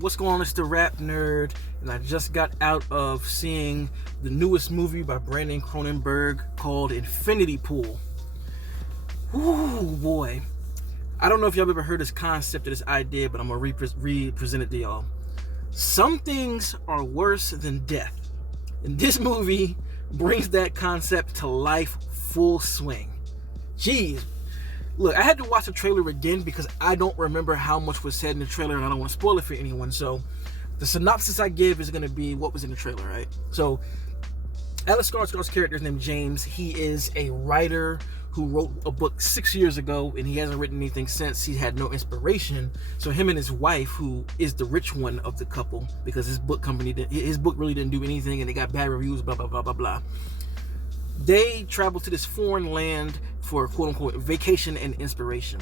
What's going on? It's the RapNerd, and I just got out of seeing the newest movie by Brandon Cronenberg called Infinity Pool. Ooh, boy. I don't know if y'all ever heard this concept or this idea, but I'm going to re-present it to y'all. Some things are worse than death. And this movie brings that concept to life full swing. Jeez. Look, I had to watch the trailer again because I don't remember how much was said in the trailer, and I don't want to spoil it for anyone. So the synopsis I give is going to be what was in the trailer, right? So Alex Skarsgård's character is named James. He is a writer who wrote a book 6 years ago, and he hasn't written anything since. He had no inspiration. So him and his wife, who is the rich one of the couple, because his book really didn't do anything, and they got bad reviews, blah, blah, blah, blah, blah. They travel to this foreign land for quote-unquote vacation and inspiration.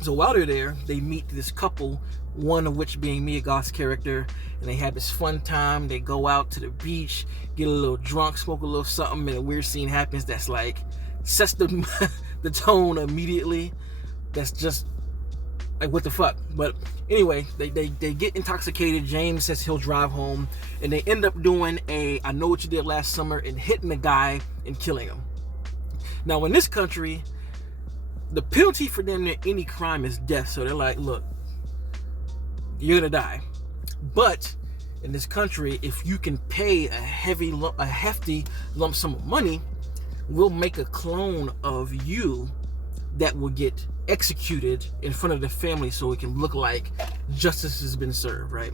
So while they're there, they meet this couple, one of which being Mia Goth's character, and they have this fun time. They go out to the beach, get a little drunk, smoke a little something, and a weird scene happens that's like sets the tone immediately. That's just like, what the fuck? But anyway, they get intoxicated. James says he'll drive home, and they end up doing I know what you did last summer and hitting the guy and killing him. Now, in this country, the penalty for them in any crime is death. So they're like, look, you're gonna die. But in this country, if you can pay a hefty lump sum of money, we'll make a clone of you that will get executed in front of the family so it can look like justice has been served, right?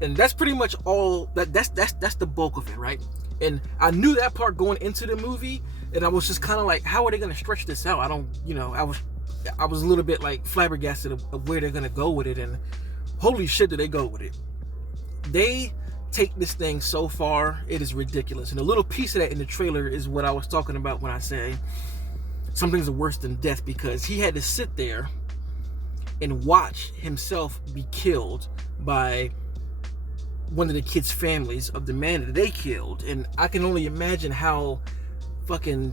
And that's pretty much all that's the bulk of it, right? And I knew that part going into the movie, and I was just kind of like, how are they going to stretch this out? I was a little bit like flabbergasted of where they're going to go with it, and holy shit, did they go with it. They take this thing so far, it is ridiculous. And a little piece of that in the trailer is what I was talking about when I say some things are worse than death, because he had to sit there and watch himself be killed by one of the kids' families of the man that they killed. And I can only imagine how fucking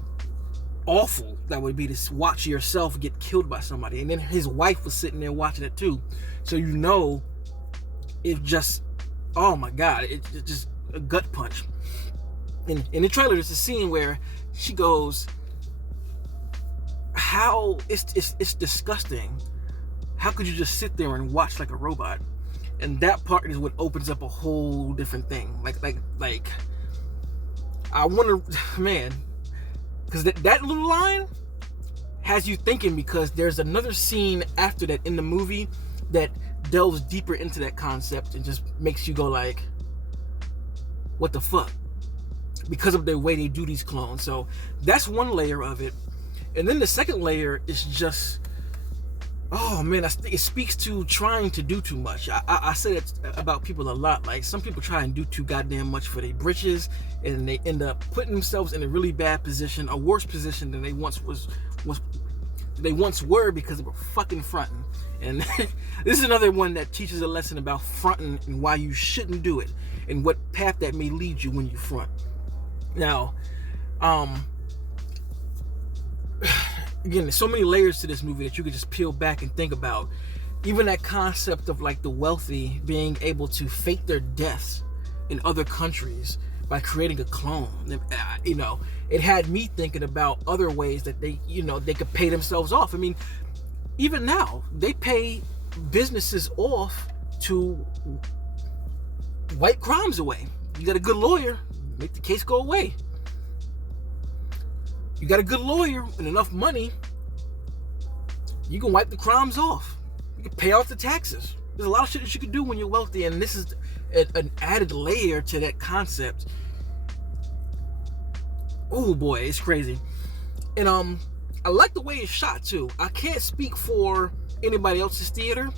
awful that would be to watch yourself get killed by somebody. And then his wife was sitting there watching it too. So you know, it just, oh my God, it's just a gut punch. In the trailer, there's a scene where she goes, how, it's disgusting. How could you just sit there and watch like a robot? And that part is what opens up a whole different thing. Like I wonder, man, because that little line has you thinking, because there's another scene after that in the movie that delves deeper into that concept and just makes you go like, what the fuck? Because of the way they do these clones. So that's one layer of it. And then the second layer is just, oh man, it speaks to trying to do too much. I say that about people a lot. Like, some people try and do too goddamn much for their britches, and they end up putting themselves in a really bad position, a worse position than they once were, because they were fucking fronting. And this is another one that teaches a lesson about fronting and why you shouldn't do it, and what path that may lead you when you front. Now, again, there's so many layers to this movie that you could just peel back and think about. Even that concept of like the wealthy being able to fake their deaths in other countries by creating a clone. You know, it had me thinking about other ways that they could pay themselves off. I mean, even now, they pay businesses off to wipe crimes away. You got a good lawyer, make the case go away. You got a good lawyer and enough money, you can wipe the crimes off. You can pay off the taxes. There's a lot of shit that you can do when you're wealthy, and this is an added layer to that concept. Oh boy, it's crazy. And I like the way it's shot too. I can't speak for anybody else's theater,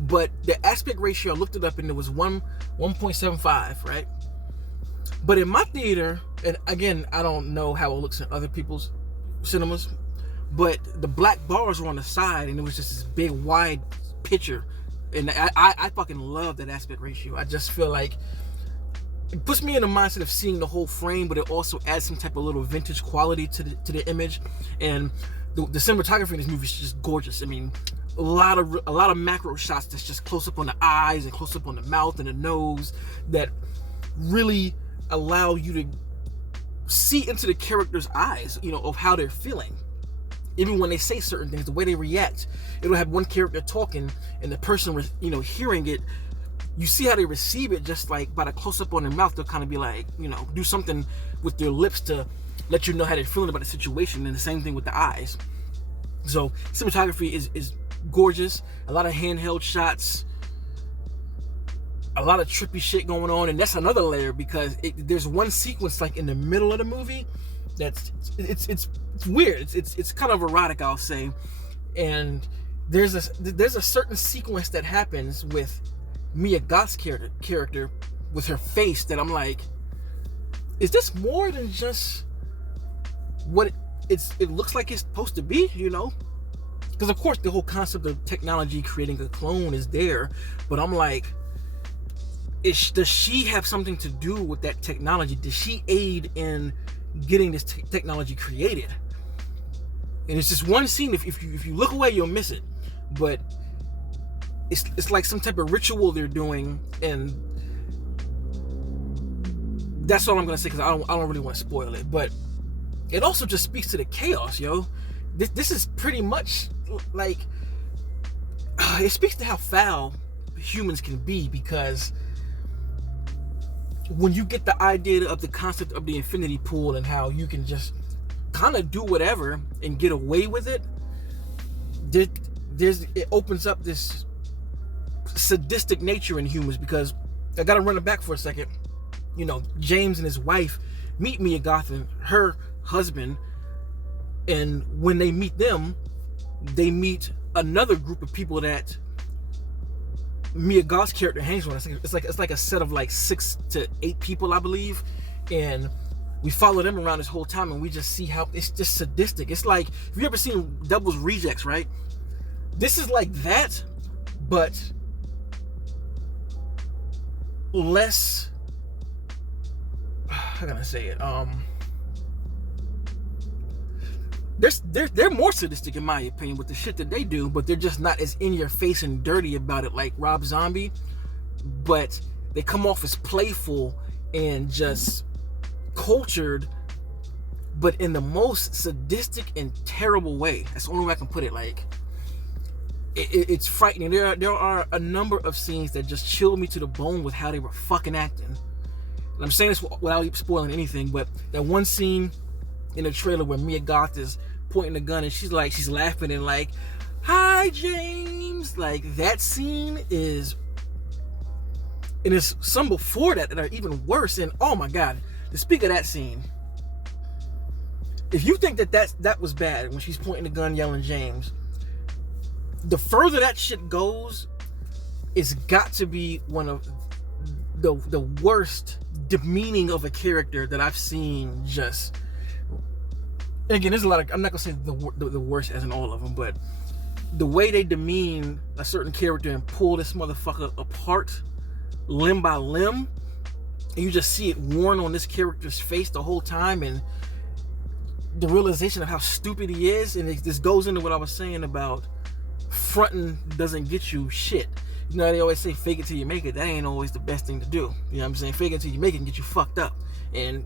but the aspect ratio, I looked it up and it was 1.75, right? But in my theater, and again, I don't know how it looks in other people's cinemas, but the black bars were on the side, and it was just this big wide picture. And I fucking love that aspect ratio. I just feel like it puts me in the mindset of seeing the whole frame, but it also adds some type of little vintage quality to the image. And the cinematography in this movie is just gorgeous. I mean, a lot of macro shots that's just close up on the eyes and close up on the mouth and the nose that really allow you to see into the character's eyes, of how they're feeling. Even when they say certain things, the way they react. It'll have one character talking and the person, hearing it, you see how they receive it just like by the close up on their mouth. They'll kind of be like, do something with their lips to let you know how they're feeling about the situation, and the same thing with the eyes. So cinematography is gorgeous. A lot of handheld shots, a lot of trippy shit going on, and that's another layer because there's one sequence like in the middle of the movie that's it's weird. It's kind of erotic, I'll say. And there's a certain sequence that happens with Mia Goth's character with her face that I'm like, is this more than just what it looks like it's supposed to be, Because of course the whole concept of technology creating a clone is there, but I'm like, does she have something to do with that technology? Does she aid in getting this technology created? And it's just one scene. If you look away, you'll miss it. But it's like some type of ritual they're doing, and that's all I'm gonna say because I don't really want to spoil it. But it also just speaks to the chaos, yo. This is pretty much like it speaks to how foul humans can be, because when you get the idea of the concept of the infinity pool and how you can just kind of do whatever and get away with it, it opens up this sadistic nature in humans. Because I gotta run it back for a second. James and his wife meet Mia Goth and her husband, and when they meet them, they meet another group of people that Mia Goth's character hangs with. It's like a set of like 6 to 8 people, I believe, and we follow them around this whole time, and we just see how it's just sadistic. It's like, if you ever seen Devil's Rejects, right? This is like that, but less. How can I say it? They're more sadistic in my opinion with the shit that they do, but they're just not as in your face and dirty about it like Rob Zombie. But they come off as playful and just cultured, but in the most sadistic and terrible way. That's the only way I can put it. Like, it's frightening. There are a number of scenes that just chilled me to the bone with how they were fucking acting. And I'm saying this without spoiling anything, but that one scene in the trailer where Mia Goth is pointing the gun and she's laughing and like, "Hi, James." Like, that scene is, and there's some before that are even worse. And oh my god, to speak of that scene, if you think that was bad when she's pointing the gun yelling James, the further that shit goes, it's got to be one of the worst demeaning of a character that I've seen. Just, again, there's a lot of, I'm not gonna say the worst as in all of them, but the way they demean a certain character and pull this motherfucker apart limb by limb, and you just see it worn on this character's face the whole time, and the realization of how stupid he is. And this goes into what I was saying about fronting doesn't get you shit. They always say fake it till you make it. That ain't always the best thing to do. You know what I'm saying? Fake it till you make it and get you fucked up. And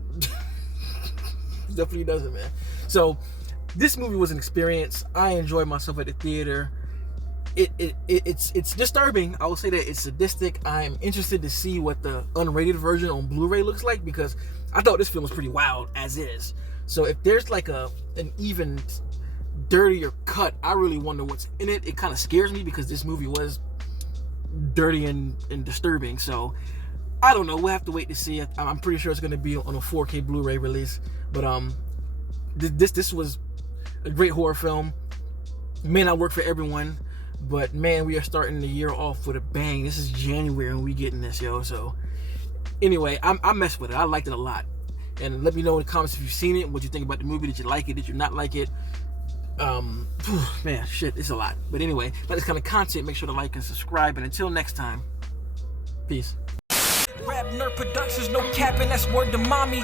definitely doesn't, man. So this movie was an experience. I enjoyed myself at the theater. It's disturbing. I will say that it's sadistic. I'm interested to see what the unrated version on Blu-ray looks like, because I thought this film was pretty wild as is. So if there's like an even dirtier cut, I really wonder what's in it. It kind of scares me because this movie was dirty and disturbing. So I don't know. We'll have to wait to see it. I'm pretty sure it's going to be on a 4K Blu-ray release. But this was a great horror film. It may not work for everyone, but man, we are starting the year off with a bang. This is January and we getting this, yo. So anyway, I messed with it. I liked it a lot. And let me know in the comments if you've seen it, what you think about the movie. Did you like it? Did you not like it? Man, shit, it's a lot. But anyway, like this kind of content, make sure to like and subscribe. And until next time, peace. RapNerd Productions, no capping, that's word to mommy.